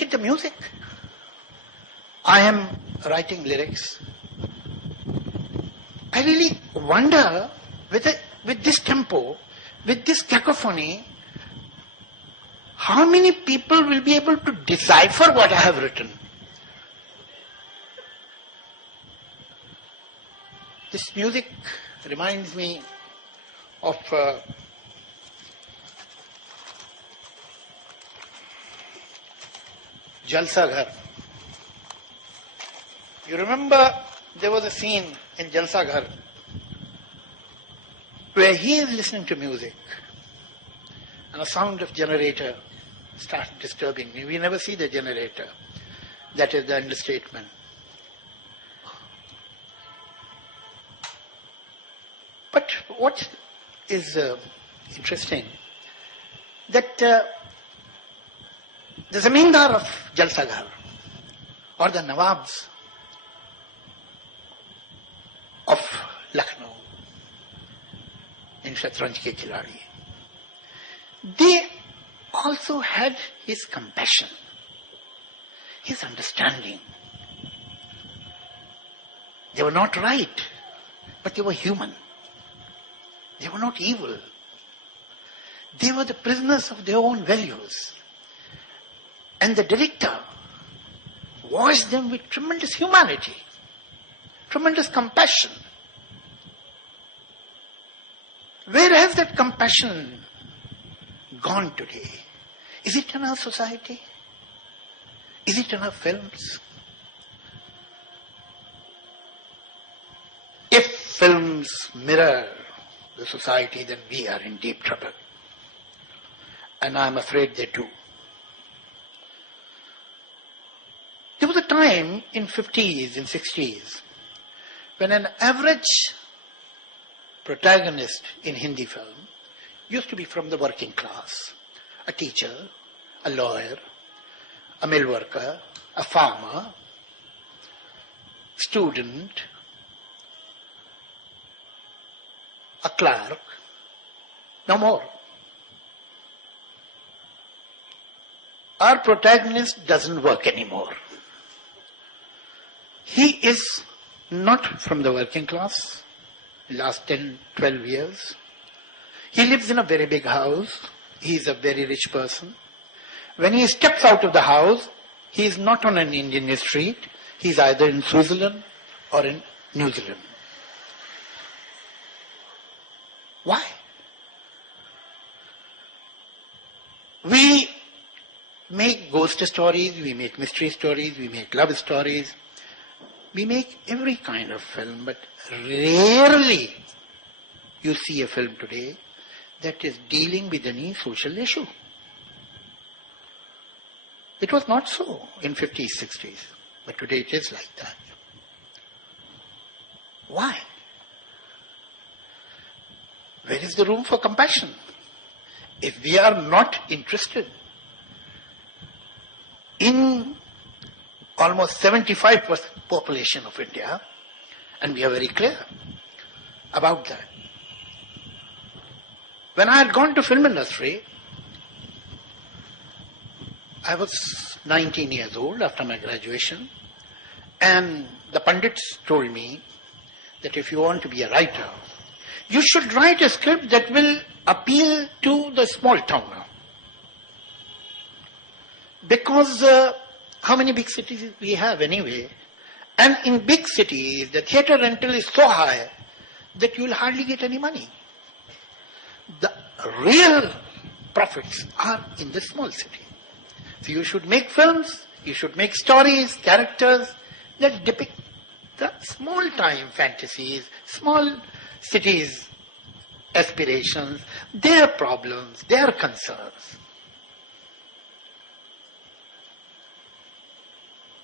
look at the music. I am writing lyrics. I really wonder whether with this tempo, with this cacophony, how many people will be able to decipher what I have written? This music reminds me of Jalsa Ghar. You remember there was a scene in Jalsa Ghar where he is listening to music and a sound of generator starts disturbing me. We never see the generator. That is the understatement. But what is interesting, that the Zamindar of Jalsa Ghar, or the Nawabs of Lucknow in Shatranj Ke Khiladi, they also had his compassion, his understanding. They were not right, but they were human. They were not evil. They were the prisoners of their own values. And the director watched them with tremendous humanity, tremendous compassion. Where has that compassion gone today? Is it in our society? Is it in our films? If films mirror the society, then we are in deep trouble. And I'm afraid they do. There was a time in 50s, in 60s, when an average protagonist in Hindi film used to be from the working class. A teacher, a lawyer, a mill worker, a farmer, student, a clerk, no more. Our protagonist doesn't work anymore. He is not from the working class, last 10, 12 years. He lives in a very big house. He is a very rich person. When he steps out of the house, he is not on an Indian street. He is either in Switzerland or in New Zealand. Why? We make ghost stories, we make mystery stories, we make love stories. We make every kind of film, but rarely you see a film today that is dealing with any social issue. It was not so in 50s, 60s, but today it is like that. Why? Where is the room for compassion? If we are not interested in almost 75% population of India, and we are very clear about that. When I had gone to film industry, I was 19 years old after my graduation, and the Pandits told me that if you want to be a writer, you should write a script that will appeal to the small towner. Because how many big cities we have anyway? And in big cities, the theatre rental is so high that you will hardly get any money. The real profits are in the small city. So you should make films, you should make stories, characters that depict the small-time fantasies, small cities' aspirations, their problems, their concerns.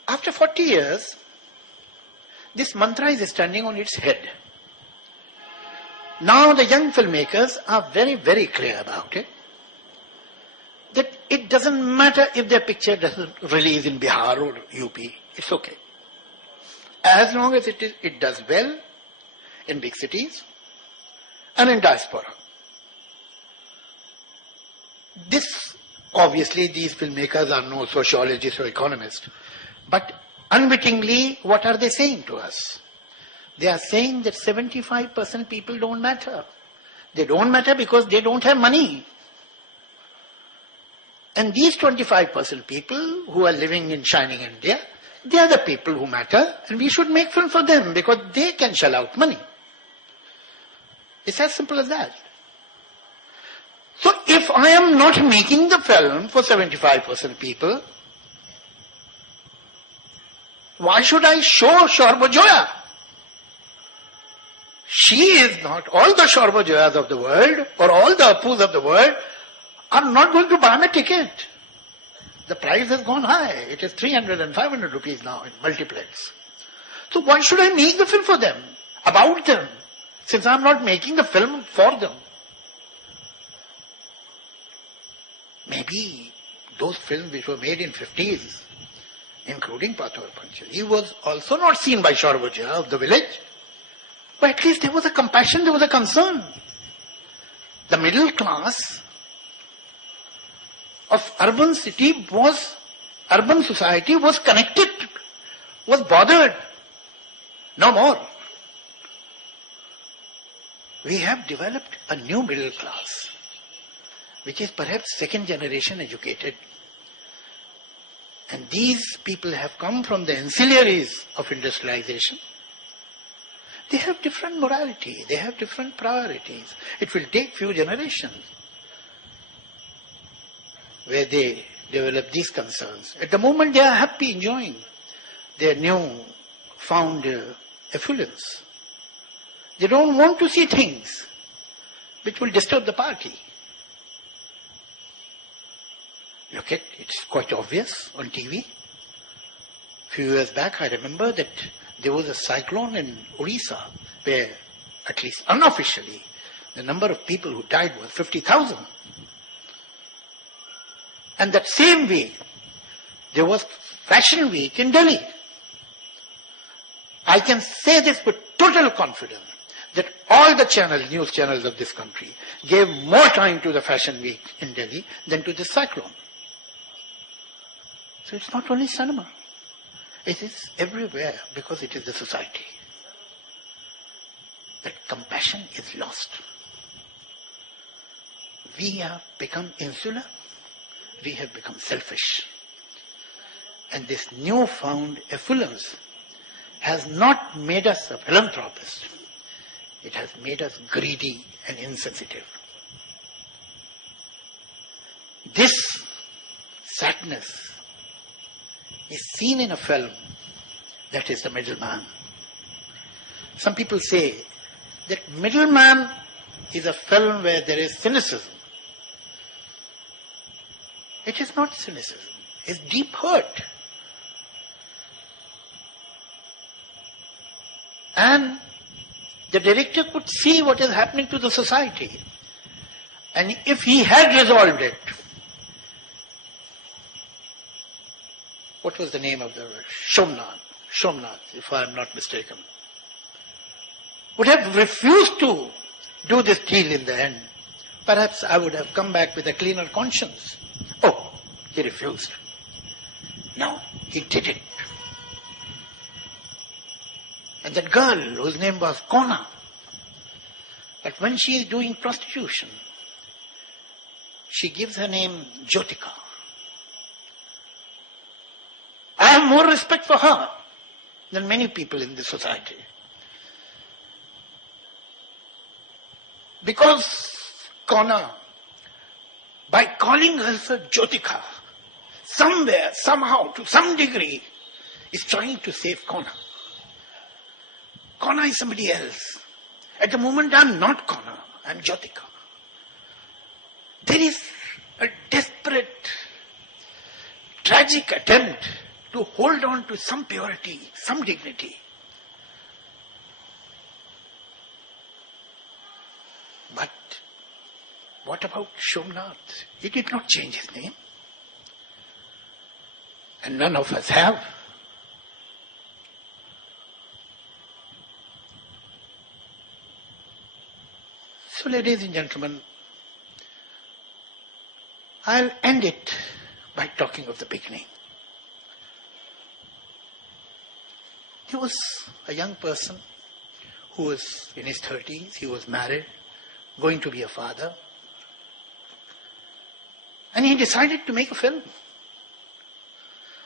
After 40 years, this mantra is standing on its head. Now the young filmmakers are very, very clear about it. That it doesn't matter if their picture doesn't release in Bihar or UP. It's okay. As long as it does well in big cities and in diaspora. This Obviously, these filmmakers are no sociologists or economists. But unwittingly, what are they saying to us? They are saying that 75% people don't matter. They don't matter because they don't have money. And these 25% people who are living in shining India, they are the people who matter, and we should make film for them because they can shell out money. It's as simple as that. So if I am not making the film for 75% people, why should I show Shorba Joya? She is not, all the Shorba Joyas of the world, or all the Apus of the world, are not going to buy a ticket. The price has gone high. It is 300 and 500 rupees now in multiplex. So why should I make the film for them, about them, since I am not making the film for them? Maybe those films which were made in 50s, including Pathor Panchali, was also not seen by Shorbaja of the village. But at least there was a compassion, there was a concern. The middle class of urban society was connected, was bothered. No more. We have developed a new middle class, which is perhaps second generation educated. And these people have come from the ancillaries of industrialization. They have different morality, they have different priorities. It will take few generations where they develop these concerns. At the moment they are happy, enjoying their new found affluence. They don't want to see things which will disturb the party. Look at, it's quite obvious on TV. A few years back I remember that there was a cyclone in Orissa where, at least unofficially, the number of people who died was 50,000. And that same week, there was Fashion Week in Delhi. I can say this with total confidence that all the news channels of this country gave more time to the Fashion Week in Delhi than to this cyclone. So it's not only cinema. It is everywhere because it is the society. That compassion is lost. We have become insular. We have become selfish. And this newfound affluence has not made us a philanthropist. It has made us greedy and insensitive. This sadness is seen in a film that is The Middleman. Some people say that Middleman is a film where there is cynicism. It is not cynicism, it's deep hurt. And the director could see what is happening to the society. And if he had resolved it, what was the name of the Somnath, if I am not mistaken, would have refused to do this deal in the end. Perhaps I would have come back with a cleaner conscience. Oh, he refused. No, he did it. And that girl whose name was Kona, but when she is doing prostitution, she gives her name Jyotika. I have more respect for her than many people in this society. Because Kona, by calling herself Jyotika, somewhere, somehow, to some degree, is trying to save Kona. Kona is somebody else. At the moment I am not Kona, I am Jyotika. There is a desperate, tragic attempt to hold on to some purity, some dignity. But what about Somnath? He did not change his name. And none of us have. So ladies and gentlemen, I'll end it by talking of the beginning. He was a young person who was in his 30s. He was married, going to be a father. And he decided to make a film.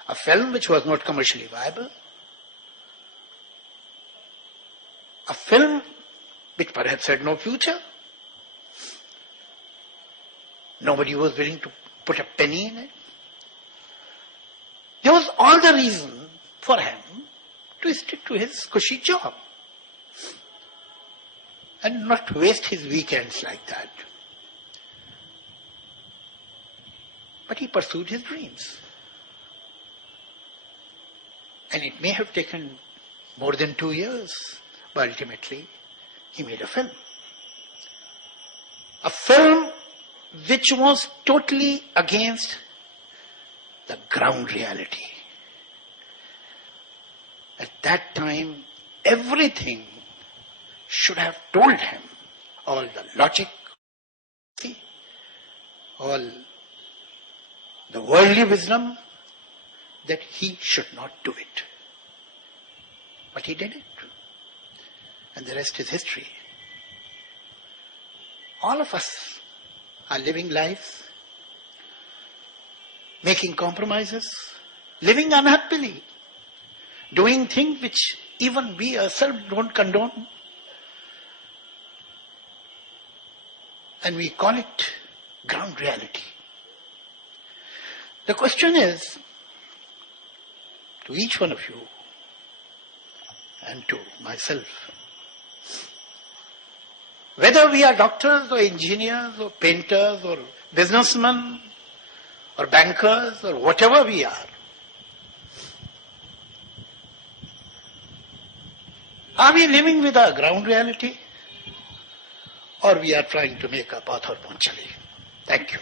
A film which was not commercially viable. A film which perhaps had no future. Nobody was willing to put a penny in it. There was all the reason for him to stick to his cushy job and not waste his weekends like that. But he pursued his dreams. And it may have taken more than 2 years, but ultimately he made a film. A film which was totally against the ground reality. At that time, everything should have told him, all the logic, all the worldly wisdom, that he should not do it. But he did it. And the rest is history. All of us are living lives, making compromises, living unhappily, doing things which even we ourselves don't condone. And we call it ground reality. The question is, to each one of you and to myself, whether we are doctors or engineers or painters or businessmen or bankers or whatever we are we living with our ground reality or we are trying to make a path or Panchali? Thank you.